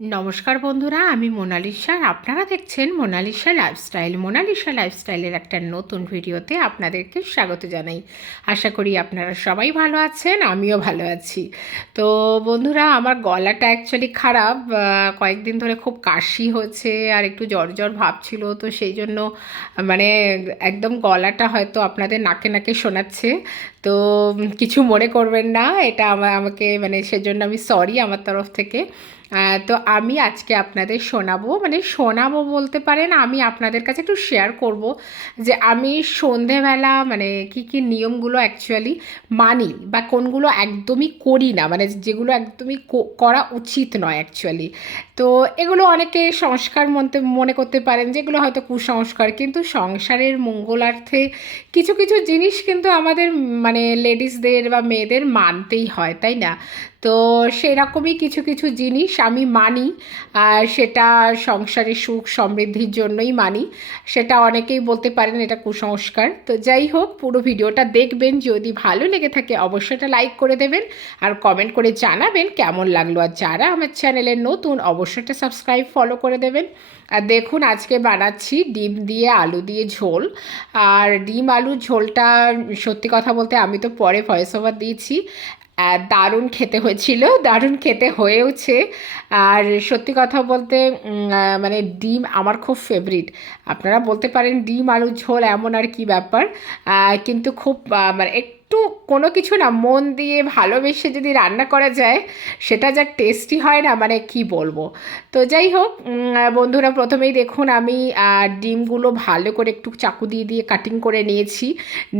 নমস্কার বন্ধুরা, আমি মোনালিসা আপনারা দেখছেন মোনালিসা লাইফস্টাইল মোনালিসা লাইফস্টাইলের একটা নতুন ভিডিওতে আপনাদেরকে স্বাগত জানাই। আশা করি আপনারা সবাই ভালো আছেন, আমিও ভালো আছি। তো বন্ধুরা, আমার গলাটা অ্যাকচুয়ালি খারাপ কয়েকদিন ধরে খুব কাশি হচ্ছে আর একটু জ্বর জ্বর ভাব ছিল, তো সেই জন্য মানে একদম গলাটা হয়তো আপনাদের নাকে নাকে শোনাচ্ছে। তো কিছু মনে করবেন না, এটা আমাকে মানে সেজন্য আমি সরি আমার তরফ থেকে। তো আমি আজকে আপনাদের শোনাবো মানে শোনাবো বলতে পারেন, আমি আপনাদের কাছে একটু শেয়ার করব যে আমি সন্ধেবেলা মানে কি কি নিয়মগুলো অ্যাকচুয়ালি মানি বা কোনগুলো একদমই করি না মানে যেগুলো একদমই করা উচিত নয় অ্যাকচুয়ালি তো এগুলো অনেকে সংস্কার মনতে, মনে করতে পারেন যেগুলো হয়তো কুসংস্কার, কিন্তু সংসারের মঙ্গলার্থে কিছু কিছু জিনিস কিন্তু আমাদের মানে লেডিসদের বা মেয়েদের মানতেই হয়, তাই না? তো সেরকমই কিছু কিছু জিনিস আমি মানি আর সেটা সংসারের সুখ সমৃদ্ধির জন্যই মানি। সেটা অনেকেই বলতে পারেন এটা কুসংস্কার। তো যাই হোক, পুরো ভিডিওটা দেখবেন, যদি ভালো লেগে থাকে অবশ্যই এটা লাইক করে দেবেন আর কমেন্ট করে জানাবেন কেমন লাগল। আর যারা আমার চ্যানেলে নতুন, অবশ্যই এটা সাবস্ক্রাইব, ফলো করে দেবেন। আর দেখুন, আজকে বানাচ্ছি ডিম দিয়ে আলু দিয়ে ঝোল। আর ডিম আলু ঝোলটা সত্যি কথা বলতে আমি তো পরে ভয়েস ওভার দিয়েছি। দারুণ খেতে হয়েছিল, দারুণ খেতে হয়েওছে। আর সত্যি কথা বলতে মানে ডিম আমার খুব ফেভারিট আপনারা বলতে পারেন ডিম আলু ঝোল এমন আর কি ব্যাপার। কিন্তু খুব মানে একটু কোনো কিছু না, মন দিয়ে ভালোবেসে যদি রান্না করা যায়, সেটা যা টেস্টি হয় না মানে কি বলব? তো যাই হোক বন্ধুরা প্রথমেই দেখুন আমি ডিমগুলো ভালো করে একটু চাকু দিয়ে দিয়ে কাটিং করে নিয়েছি।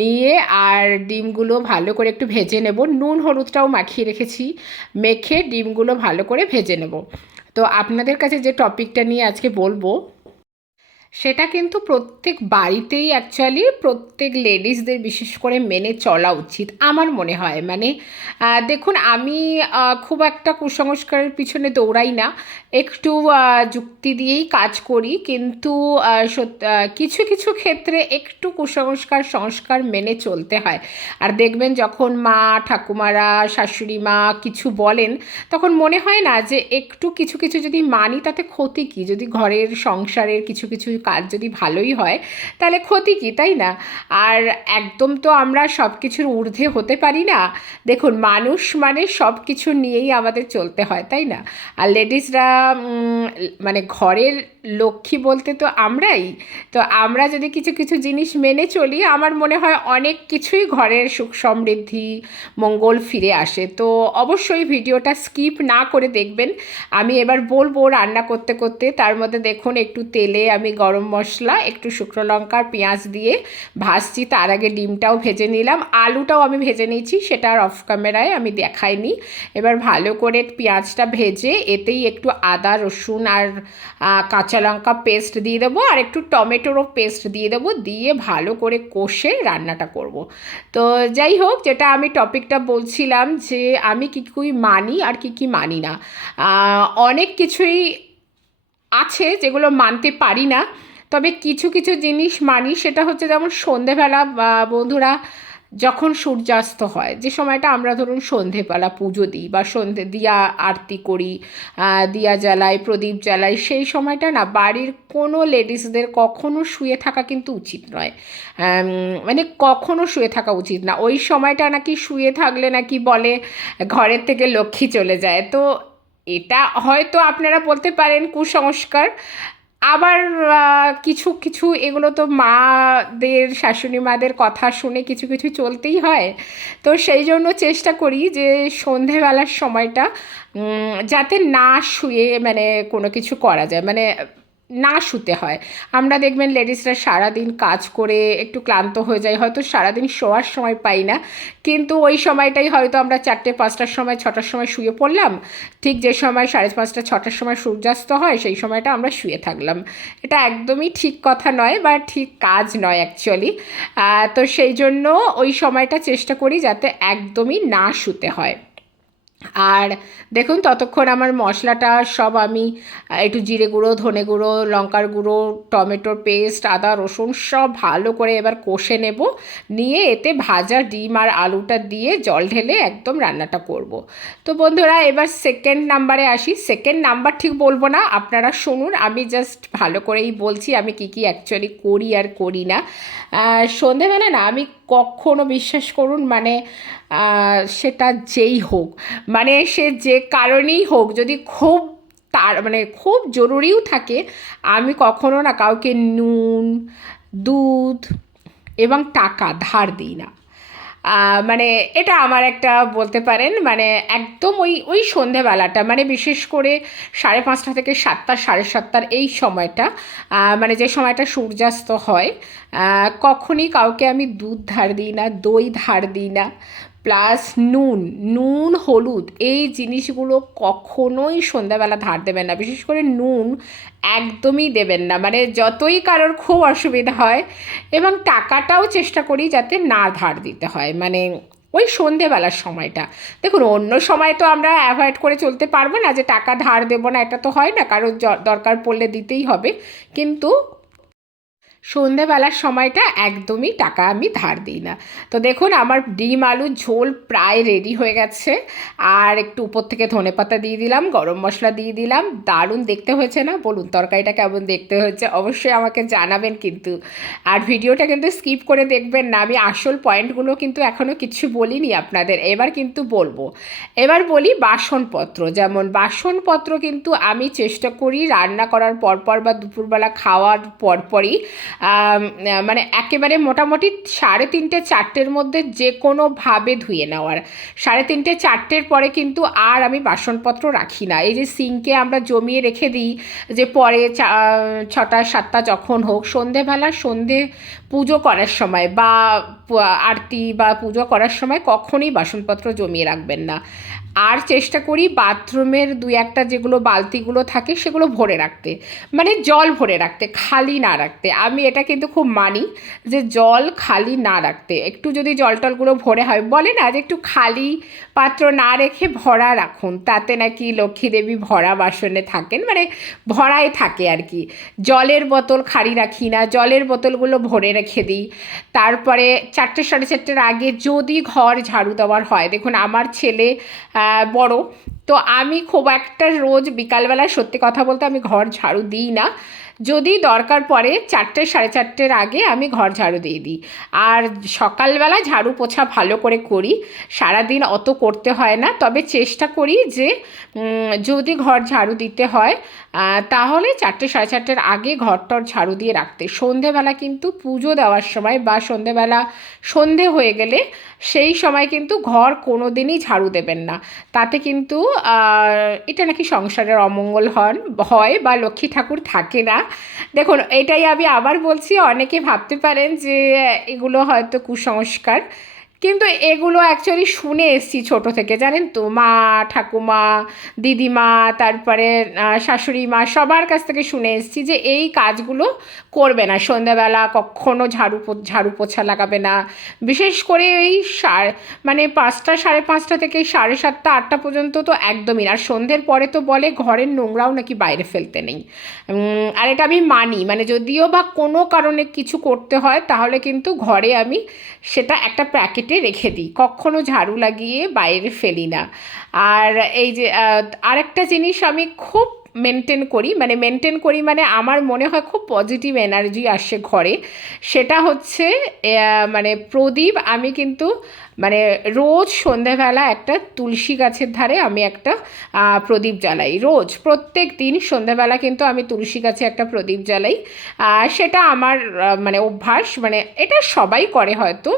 নিয়ে আর ডিমগুলো ভালো করে একটু ভেজে নেব। নুন হলুদটাও মাখিয়ে রেখেছি। মেখে ডিমগুলো ভালো করে ভেজে নেব। তো আপনাদের কাছে যে টপিকটা নিয়ে আজকে বলব সেটা কিন্তু প্রত্যেক বাড়িতেই অ্যাকচুয়ালি প্রত্যেক লেডিসদের বিশেষ করে মেনে চলা উচিত, আমার মনে হয়। মানে দেখুন, আমি খুব একটা কুসংস্কারের পিছনে দৌড়াই না, একটু যুক্তি দিয়েই কাজ করি, কিন্তু কিছু কিছু ক্ষেত্রে একটু কুসংস্কার, সংস্কার মেনে চলতে হয়। আর দেখবেন যখন মা, ঠাকুমারা, শাশুড়ি মা কিছু বলেন, তখন মনে হয় না যে একটু কিছু কিছু যদি মানি, তাতে ক্ষতি কী? যদি ঘরের, সংসারের কিছু কিছু কাজ যদি ভালোই হয়, তাহলে ক্ষতি কী, তাই না? আর একদম তো আমরা সব কিছুর ঊর্ধ্বে হতে পারি না। দেখুন, মানুষ মানে সব কিছু নিয়েই আমাদের চলতে হয়, তাই না? আর লেডিসরা মানে ঘরের লক্ষ্মী বলতে তো আমরাই। তো আমরা যদি কিছু কিছু জিনিস মেনে চলি, আমার মনে হয় অনেক কিছুই ঘরের সুখ সমৃদ্ধি, মঙ্গল ফিরে আসে। তো অবশ্যই ভিডিওটা স্কিপ না করে দেখবেন। আমি এবার বলব রান্না করতে করতে। তার মধ্যে দেখুন, একটু তেলে আমি গরম মশলা, একটু শুকনো লঙ্কা আর পেঁয়াজ দিয়ে ভাজছি। তার আগে ডিমটাও ভেজে নিলাম। আলুটাও আমি ভেজে নিয়েছি, সেটা আর অফ ক্যামেরায় আমি দেখাইনি। এবার ভালো করে পেঁয়াজটা ভেজে এতেই একটু আদা, রসুন আর কাঁচা লঙ্কা পেস্ট দিয়ে দেবো আর একটু টমেটোরও পেস্ট দিয়ে দেবো। দিয়ে ভালো করে কষে রান্নাটা করব। তো যাই হোক, যেটা আমি টপিকটা বলছিলাম যে আমি কী কী মানি আর কী কী মানি না। অনেক কিছুই আছে যেগুলো মানতে পারি না, তবে কিছু কিছু জিনিস মানি, সেটা হচ্ছে যেমন সন্ধেবেলা বন্ধুরা যখন সূর্যাস্ত হয়, যে সময়টা আমরা ধরুন সন্ধেবেলা পুজো দিই, বা সন্ধে দিয়া আরতি করি দিয়া জ্বালাই, প্রদীপ জ্বালাই, সেই সময়টা না বাড়ির কোনো লেডিসদের কখনো শুয়ে থাকা কিন্তু উচিত নয়। মানে কখনো শুয়ে থাকা উচিত না। ওই সময়টা নাকি শুয়ে থাকলে নাকি বলে ঘরের থেকে লক্ষ্মী চলে যায়। তো এটা হয়তো আপনারা বলতে পারেন কুসংস্কার। আবার কিছু কিছু এগুলো তো মাদের, শাশুড়ি মাদের কথা শুনে কিছু কিছু চলতেই হয়। তো সেই জন্য চেষ্টা করি যে সন্ধেবেলার সময়টা যাতে না শুয়ে মানে কোনো কিছু করা যায়। মানে না শুতে হয়। আমরা দেখবেন লেডিসরা সারাদিন কাজ করে একটু ক্লান্ত হয়ে যায়, হয়তো সারাদিন শোয়ার সময় পাই না। কিন্তু ওই সময়টাই হয়তো আমরা চারটে, পাঁচটার সময়, ছটার সময় শুয়ে পড়লাম। ঠিক যে সময় সাড়ে পাঁচটা, ছটার সময় সূর্যাস্ত হয়, সেই সময়টা আমরা শুয়ে থাকলাম। এটা একদমই ঠিক কথা নয় বা ঠিক কাজ নয় অ্যাকচুয়ালি তো সেই জন্য ওই সময়টা চেষ্টা করি যাতে একদমই না শুতে হয়। আর দেখুন, ততক্ষণ আমার মশলাটা সব আমি একটু জিরে গুঁড়ো, ধনে গুঁড়ো, লঙ্কার গুঁড়ো টমেটোর পেস্ট, আদা, রসুন সব ভালো করে এবার কষে নেব। নিয়ে এতে ভাজা ডিম আর আলুটা দিয়ে জল ঢেলে একদম রান্নাটা করব। তো বন্ধুরা, এবার সেকেন্ড নাম্বারে আসি। সেকেন্ড নাম্বার ঠিক বলব না, আপনারা শুনুন, আমি জাস্ট ভালো করেই বলছি, আমি কি কি অ্যাকচুয়ালি করি আর করি না। সন্ধেবেলা না, আমি কখনো বিশ্বাস করুন মানে সেটা যেই হোক মানে সে যে কারণেই হোক, যদি খুব তার মানে খুব জরুরিও থাকে, আমি কখনো না কাউকে নুন, দুধ এবং টাকা ধার দিই না। মানে এটা আমার একটা বলতে পারেন মানে একদম ওই ওই সন্ধেবেলাটা মানে বিশেষ করে সাড়ে পাঁচটা থেকে সাতটা, সাড়ে সাতটার এই সময়টা মানে যে সময়টা সূর্যাস্ত হয় কখনই কাউকে আমি দুধ ধার দিই না, দই ধার দিই না প্লাস নুন নুন, হলুদ এই জিনিসগুলো কখনোই সন্ধ্যাবেলা ধার দেবেন না। বিশেষ করে নুন একদমই দেবেন না। মানে যতই কারোর খুব অসুবিধা হয় এবং টাকাটাও চেষ্টা করি যাতে না ধার দিতে হয়। মানে ওই সন্ধেবেলার সময়টা। দেখুন, অন্য সময় তো আমরা অ্যাভয়েড করে চলতে পারব না যে টাকা ধার দেবো না, এটা তো হয় না। কারোর দরকার পড়লে দিতেই হবে। কিন্তু সন্ধেবেলার সময়টা একদমই টাকা আমি ধার দিই না। তো দেখুন, আমার ডিম, আলুর ঝোল প্রায় রেডি হয়ে গেছে। আর একটু উপর থেকে ধনেপাতা দিয়ে দিলাম, গরম মশলা দিয়ে দিলাম। দারুণ দেখতে হয়েছে না? বলুন, তরকারিটা কেমন দেখতে হয়েছে? অবশ্যই আমাকে জানাবেন কিন্তু। আর ভিডিওটা কিন্তু স্কিপ করে দেখবেন না। আমি আসল পয়েন্টগুলো কিন্তু এখনও কিছু বলিনি আপনাদের। এবার কিন্তু বলব। এবার বলি বাসনপত্র। যেমন বাসনপত্র কিন্তু আমি চেষ্টা করি রান্না করার পরপর বা দুপুরবেলা খাওয়ার পরপরই মানে একেবারে মোটামুটি সাড়ে তিনটে চারটের মধ্যে যে কোনোভাবে ধুয়ে নেওয়ার। সাড়ে তিনটে চারটের পরে কিন্তু আর আমি বাসনপত্র রাখি না। এই যে সিঙ্কে আমরা জমিয়ে রেখে দিই যে পরে ছটা, সাতটা যখন হোক, সন্ধেবেলা সন্ধে পুজো করার সময় বা আরতি বা পুজো করার সময় কখনোই বাসনপত্র জমিয়ে রাখবেন না। আর চেষ্টা করি বাথরুমের দুই একটা যেগুলো বালতিগুলো থাকে সেগুলো ভরে রাখতে। মানে জল ভরে রাখতে, খালি না রাখতে। আমি এটা কিন্তু খুব মানি যে জল খালি না রাখতে। একটু যদি জল টলগুলো ভরে হয়, বলে না যে একটু খালি পাত্র না রেখে ভরা রাখুন। তাতে নাকি লক্ষ্মী দেবী ভরা বাসনে থাকেন। মানে ভরাই থাকে আর কি। জলের বোতল খালি রাখি না, জলের বোতলগুলো ভরে রেখে দিই। তারপরে চারটে সাড়ে চারটের আগে যদি ঘর ঝাড়ু দেওয়ার হয়, দেখুন আমার ছেলে বড়, তো আমি খুব একটা রোজ বিকালবেলা সত্যি কথা বলতে আমি ঘর ঝাড়ু দিই না। যদি দরকার পড়ে চারটে, সাড়ে চারটের আগে আমি ঘর ঝাড়ু দিয়ে দিই। আর সকালবেলা ঝাড়ু পোছা ভালো করে করি। সারাদিন অত করতে হয় না। তবে চেষ্টা করি যে যদি ঘর ঝাড়ু দিতে হয় তাহলে চারটে, সাড়ে চারটের আগে ঘরটর ঝাড়ু দিয়ে রাখতে। সন্ধেবেলা কিন্তু পুজো দেওয়ার সময় বা সন্ধেবেলা সন্ধে হয়ে গেলে সেই সময় কিন্তু ঘর কোনো দিনই ঝাড়ু দেবেন না। তাতে কিন্তু এটা নাকি সংসারের অমঙ্গল হন, হয় বা লক্ষ্মী ঠাকুর থাকে না দেখুন এটাই আমি আবার বলছি অনেকে ভাবতে পারেন যে এগুলো হয়তো কুসংস্কার। কিন্তু এগুলো অ্যাকচুয়ালি শুনে এসছি ছোট থেকে, জানেন তো? মা, ঠাকুমা, দিদিমা, তারপরে শাশুড়ি মা সবার কাছ থেকে শুনে এসছি যে এই কাজগুলো করবে না। সন্ধ্যাবেলা কখনো ঝাড়ু ঝাড়ু পোছা লাগাবে না। বিশেষ করে এই সাড়ে মানে পাঁচটা, সাড়ে পাঁচটা থেকে সাড়ে সাতটা, আটটা পর্যন্ত তো একদমই আর সন্ধ্যের পরে তো বলে ঘরের নোংরাও নাকি বাইরে ফেলতে নেই। আর এটা আমি মানি মানে যদিও বা কোনো কারণে কিছু করতে হয়, তাহলে কিন্তু ঘরে আমি সেটা একটা প্যাকেটে রেখে দিই। কখনো ঝাড়ু লাগিয়ে বাইরে ফেলি না। আর এই যে আরেকটা জিনিস আমি খুব মেনটেন করি মানে মেনটেন করি মানে আমার মনে হয় খুব পজিটিভ এনার্জি আসে ঘরে। সেটা হচ্ছে মানে প্রদীপ আমি কিন্তু মানে রোজ সন্ধেবেলা একটা তুলসী গাছের ধারে আমি একটা প্রদীপ জ্বালাই। রোজ, প্রত্যেক দিন সন্ধেবেলা কিন্তু আমি তুলসী গাছে একটা প্রদীপ জ্বালাই। সেটা আমার মানে অভ্যাস মানে এটা সবাই করে হয়তো,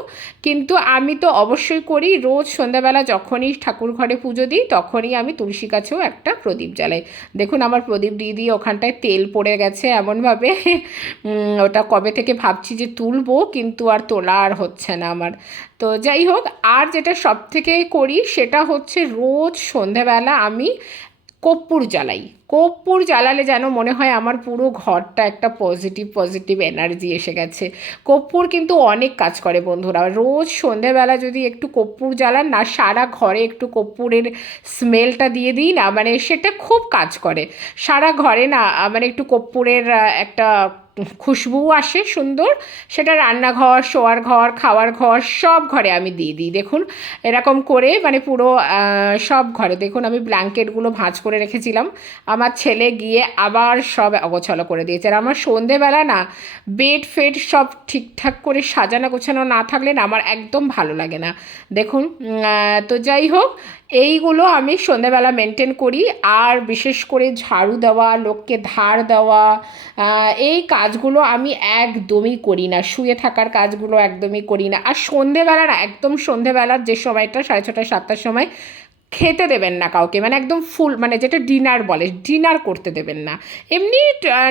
কিন্তু আমি তো অবশ্যই করি রোজ সন্ধ্যাবেলা যখনই ঠাকুর ঘরে পুজো দিই, তখনই আমি তুলসী গাছেও একটা প্রদীপ জ্বালাই। দেখুন আমার প্রদীপ দিয়ে ওখানটায় তেল পড়ে গেছে এমনভাবে ওটা কবে থেকে ভাবছি যে তুলবো, কিন্তু আর তোলা আর হচ্ছে না আমার। তো যাই হোক, আর যেটা সব থেকে করি সেটা হচ্ছে রোজ সন্ধেবেলা আমি কর্পূর জ্বালাই। কর্পূর জ্বালালে যেন মনে হয় আমার পুরো ঘরটা একটা পজিটিভ পজিটিভ এনার্জি এসে গেছে। কর্পূর কিন্তু অনেক কাজ করে বন্ধুরা। রোজ সন্ধেবেলা যদি একটু কর্পূর জ্বালান, না, সারা ঘরে একটু কর্পূরের স্মেলটা দিয়ে দিই, না মানে সেটা খুব কাজ করে। সারা ঘরে না মানে একটু কর্পূরের একটা খুশবু আসে সুন্দর, সেটা রান্নাঘর, শোয়ার ঘর, খাওয়ার ঘর, সব ঘরে আমি দিয়ে দিই। দেখুন, এরকম করে মানে পুরো সব ঘরে। দেখুন, আমি ব্ল্যাঙ্কেটগুলো ভাঁজ করে রেখেছিলাম। আমার ছেলে গিয়ে আবার সব অগোছালো করে দিয়েছে। আর আমার সন্ধেবেলা না, বেড, ফেড সব ঠিকঠাক করে সাজানো গোছানো না থাকলে না আমার একদম ভালো লাগে না। দেখুন তো যাই হোক এইগুলো আমি সন্ধেবেলা মেনটেন করি। আর বিশেষ করে ঝাড়ু দেওয়া, লোককে ধার দেওয়া এই কাজগুলো আমি একদমই করি না। শুয়ে থাকার কাজগুলো একদমই করি না। আর সন্ধেবেলা না একদম সন্ধেবেলার যে সময়টা, সাড়ে ছটা, সাতটার সময় খেতে দেবেন না কাউকে। মানে একদম ফুল মানে যেটা ডিনার বলে ডিনার করতে দেবেন না। এমনি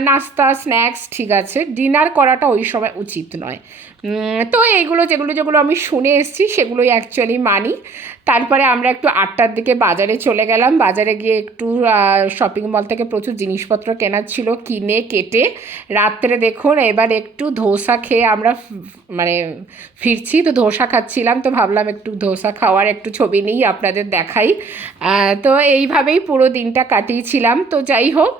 নাস্তা স্ন্যাক্স ঠিক আছে। ডিনার করাটা ওই সময় উচিত নয়। তো এইগুলো যেগুলো যেগুলো আমি শুনে এসেছি, সেগুলোই অ্যাকচুয়ালি মানি। তারপরে আমরা একটু আটটার দিকে বাজারে চলে গেলাম। বাজারে গিয়ে একটু শপিং মল থেকে প্রচুর জিনিসপত্র কেনার ছিল, কিনে, কেটে। রাত্রে দেখুন, এবার একটু ধোসা খেয়ে আমরা মানে ফিরছি, তো ধোসা খাচ্ছিলাম, তো ভাবলাম একটু ধোসা খাওয়ার একটু ছবি নিই, আপনাদের দেখাই। তো এইভাবেই পুরো দিনটা কাটিয়েছিলাম। তো যাই হোক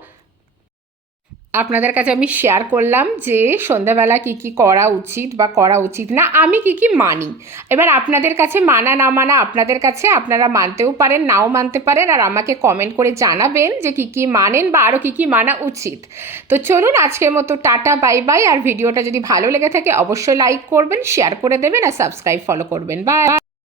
আপনাদের কাছে আমি শেয়ার করলাম যে সন্ধ্যাবেলা কি কি করা উচিত বা করা উচিত না, আমি কি কি মানি। এবার আপনাদের কাছে মানা না মানা আপনাদের কাছে আপনারা মানতেও পারেন, নাও মানতে পারেন আর আমাকে কমেন্ট করে জানাবেন যে কি কি মানেন বা আরও কি কি মানা উচিত। তো চলুন আজকের মতো টাটা বাই বাই আর ভিডিওটা যদি ভালো লেগে থাকে অবশ্যই লাইক করবেন শেয়ার করে দেবেন আর সাবস্ক্রাইব ফলো করবেন। বাই